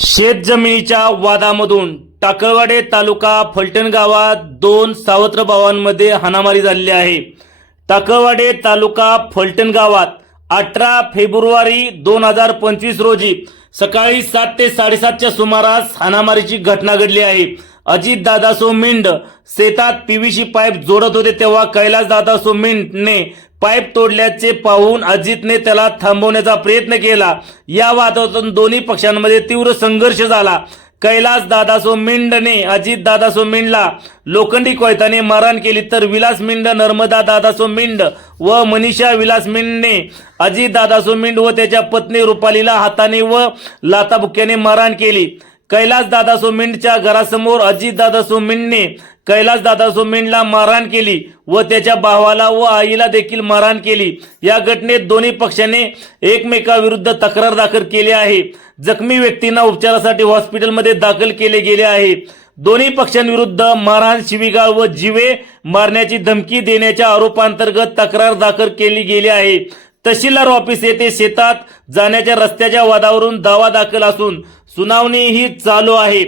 शेतजमिनीच्या वादामधून टाकळवाडी तालुका फलटण गावात दोन सावत्र भावांमध्ये हाणामारी झाली आहे। टाकळवाडी तालुका फलटण गावात 18 फेब्रुवारी 2025 रोजी सकाळी 7 ते 7:30च्या सुमारास हाणामारीची घटना घडली आहे। अजित दादासो मिंड शेतात पीव्हीसी पाईप जोडत होते तेव्हा कैलास दादासो मिंडने पाईप तोडल्याचे पाहून अजितने त्याला थांबवण्याचा प्रयत्न केला। या वादातून दोन्ही पक्षांमध्ये तीव्र संघर्ष झाला। कैलास दादासो मिंडने अजित दादासो मिंडला लोखंडी कोयताने मारहाण केली तर विलास मिंड, नर्मदा दादासो मिंड व मनीषा विलास मिंडने अजित दादासो मिंड व त्याच्या पत्नी रुपालीला हाताने व लाथाबुक्क्याने मारहाण केली। कैलास दादासो मिंडच्या घरासमोर अजित दादासो मिंडने कैलास दादासो मिंडला मारहाण केली व त्याच्या भावाला व आईला देखील मारहाण केली। या घटनेत दोन्ही पक्षाने एकमेकाविरुद्ध तक्रार दाखल केली आहे। जखमी व्यक्तींना उपचारासाठी हॉस्पिटलमध्ये दाखल केले गेले आहे। दोन्ही पक्षांविरुद्ध मारहाण, शिवीगाळ व जीवे मारण्याची धमकी देण्याच्या आरोपांतर्गत तक्रार दाखल केली गेली आहे। तहसीलदार ऑफिस येथे शेतात जाण्याच्या रस्त्याच्या वादावरून दावा दाखल असून सुनावणी ही चालू आहे।